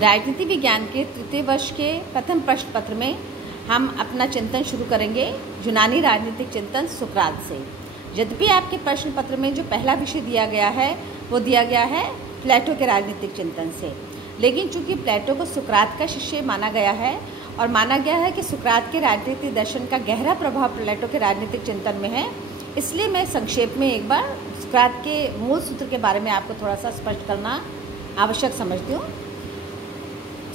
राजनीति विज्ञान के तृतीय वर्ष के प्रथम प्रश्न पत्र में हम अपना चिंतन शुरू करेंगे यूनानी राजनीतिक चिंतन सुकरात से। यद्यपि आपके प्रश्न पत्र में जो पहला विषय दिया गया है वो दिया गया है प्लेटो के राजनीतिक चिंतन से, लेकिन चूंकि प्लेटो को सुकरात का शिष्य माना गया है और माना गया है कि सुकरात के राजनीतिक दर्शन का गहरा प्रभाव प्लेटो के राजनीतिक चिंतन में है, इसलिए मैं संक्षेप में एक बार सुकरात के मूल सूत्र के बारे में आपको थोड़ा सा स्पष्ट करना आवश्यक समझती हूँ।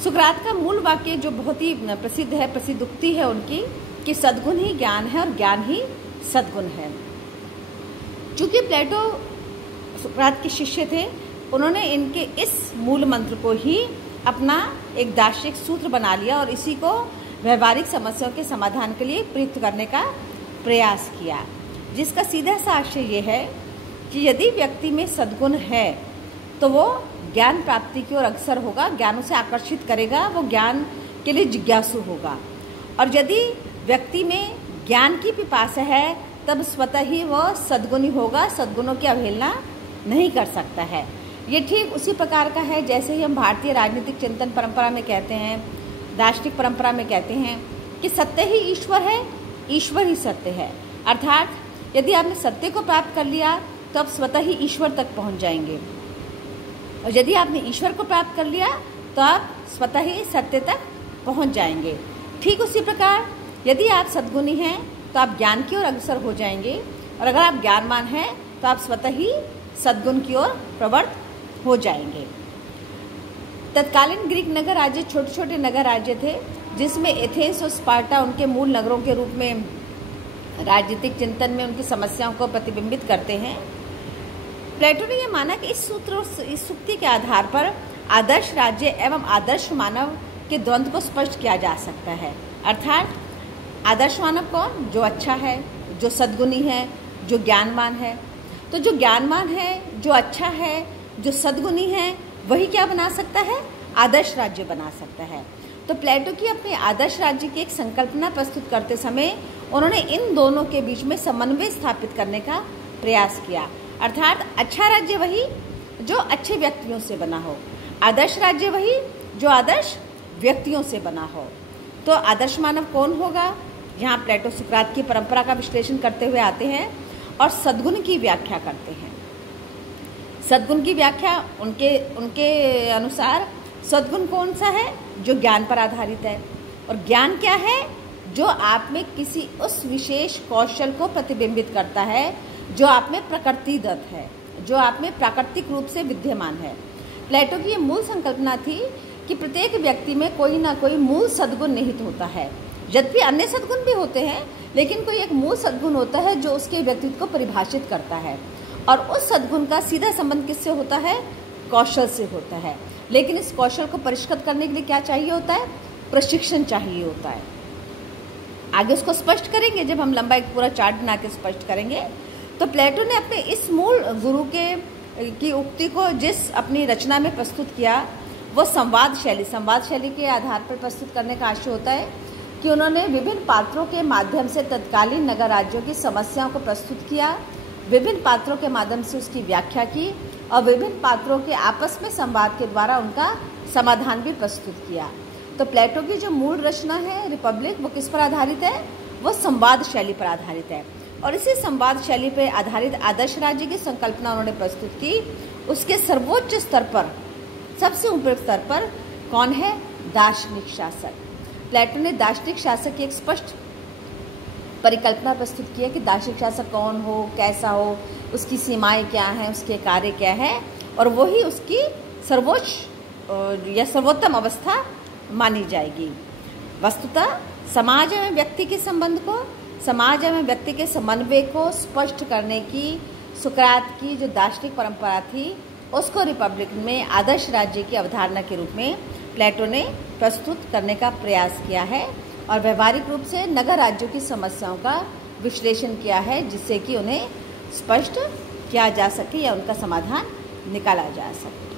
सुकरात का मूल वाक्य जो बहुत ही प्रसिद्ध है, प्रसिद्ध उक्ति है उनकी कि सद्गुण ही ज्ञान है और ज्ञान ही सद्गुण है। चूंकि प्लेटो सुकरात के शिष्य थे, उन्होंने इनके इस मूल मंत्र को ही अपना एक दार्शनिक सूत्र बना लिया और इसी को व्यवहारिक समस्याओं के समाधान के लिए प्रयुक्त करने का प्रयास किया, जिसका सीधा सा आशय ये है कि यदि व्यक्ति में सद्गुण है तो वो ज्ञान प्राप्ति की ओर अग्रसर होगा, ज्ञान उसे आकर्षित करेगा, वो ज्ञान के लिए जिज्ञासु होगा। और यदि व्यक्ति में ज्ञान की पिपासा है तब स्वतः ही वह सद्गुणी होगा, सद्गुणों की अवहेलना नहीं कर सकता है। ये ठीक उसी प्रकार का है जैसे ही हम भारतीय राजनीतिक चिंतन परंपरा में कहते हैं, दार्शनिक परंपरा में कहते हैं कि सत्य ही ईश्वर है, ईश्वर ही सत्य है। अर्थात यदि आपने सत्य को प्राप्त कर लिया तो आप स्वतः ही ईश्वर तक पहुंच जाएंगे, और यदि आपने ईश्वर को प्राप्त कर लिया तो आप स्वतः ही सत्य तक पहुंच जाएंगे। ठीक उसी प्रकार यदि आप सद्गुणी हैं तो आप ज्ञान की ओर अग्रसर हो जाएंगे, और अगर आप ज्ञानवान हैं तो आप स्वतः ही सद्गुण की ओर प्रवृत्त हो जाएंगे। तत्कालीन ग्रीक नगर राज्य छोटे छोटे नगर राज्य थे, जिसमें एथेंस और स्पार्टा उनके मूल नगरों के रूप में राजनीतिक चिंतन में उनकी समस्याओं को प्रतिबिंबित करते हैं। प्लेटो ने यह माना कि इस सूत्र और इस सूक्ति के आधार पर आदर्श राज्य एवं आदर्श मानव के द्वंद्व को स्पष्ट किया जा सकता है। अर्थात आदर्श मानव कौन? जो अच्छा है, जो सद्गुणी है, जो ज्ञानवान है। तो जो ज्ञानवान है, जो अच्छा है, जो सद्गुणी है, वही क्या बना सकता है? आदर्श राज्य बना सकता है। तो प्लेटो की अपने आदर्श राज्य की एक संकल्पना प्रस्तुत करते समय उन्होंने इन दोनों के बीच में समन्वय स्थापित करने का प्रयास किया। अर्थात अच्छा राज्य वही जो अच्छे व्यक्तियों से बना हो, आदर्श राज्य वही जो आदर्श व्यक्तियों से बना हो। तो आदर्श मानव कौन होगा? यहाँ प्लेटो सुकरात की परंपरा का विश्लेषण करते हुए आते हैं और सद्गुण की व्याख्या करते हैं। सद्गुण की व्याख्या उनके अनुसार सद्गुण कौन सा है? जो ज्ञान पर आधारित है। और ज्ञान क्या है? जो आप में किसी उस विशेष कौशल को प्रतिबिंबित करता है जो आप में प्रकृतिदत्त है, जो आप में प्राकृतिक रूप से विद्यमान है। प्लेटो की ये मूल संकल्पना थी कि प्रत्येक व्यक्ति में कोई ना कोई मूल सद्गुण निहित होता है। यद्यपि अन्य सद्गुण भी होते हैं, लेकिन कोई एक मूल सद्गुण होता है जो उसके व्यक्तित्व को परिभाषित करता है, और उस सद्गुण का सीधा संबंध किससे होता है? कौशल से होता है। लेकिन इस कौशल को परिष्कृत करने के लिए क्या चाहिए होता है? प्रशिक्षण चाहिए होता है। आगे उसको स्पष्ट करेंगे जब हम लंबा एक पूरा चार्ट बना के स्पष्ट करेंगे। तो प्लेटो ने अपने इस मूल गुरु की उक्ति को जिस अपनी रचना में प्रस्तुत किया वो संवाद शैली के आधार पर प्रस्तुत करने का आशय होता है कि उन्होंने विभिन्न पात्रों के माध्यम से तत्कालीन नगर राज्यों की समस्याओं को प्रस्तुत किया, विभिन्न पात्रों के माध्यम से उसकी व्याख्या की और विभिन्न पात्रों के आपस में संवाद के द्वारा उनका समाधान भी प्रस्तुत किया। तो प्लेटो की जो मूल रचना है रिपब्लिक, वो किस पर आधारित है? वो संवाद शैली पर आधारित है, और इसी संवाद शैली पर आधारित आदर्श राज्य की संकल्पना उन्होंने प्रस्तुत की। उसके सर्वोच्च स्तर पर, सबसे ऊपरी स्तर पर कौन है? दार्शनिक शासक। प्लेटो ने दार्शनिक शासक की एक स्पष्ट परिकल्पना प्रस्तुत की है कि दार्शनिक शासक कौन हो, कैसा हो, उसकी सीमाएं क्या हैं, उसके कार्य क्या है, और वही उसकी सर्वोच्च या सर्वोत्तम अवस्था मानी जाएगी। वस्तुतः समाज एवं व्यक्ति के संबंध को, समाज एवं व्यक्ति के समन्वय को स्पष्ट करने की सुकरात की जो दार्शनिक परंपरा थी, उसको रिपब्लिक में आदर्श राज्य की अवधारणा के रूप में प्लेटो ने प्रस्तुत करने का प्रयास किया है, और व्यवहारिक रूप से नगर राज्यों की समस्याओं का विश्लेषण किया है, जिससे कि उन्हें स्पष्ट किया जा सके या उनका समाधान निकाला जा सके।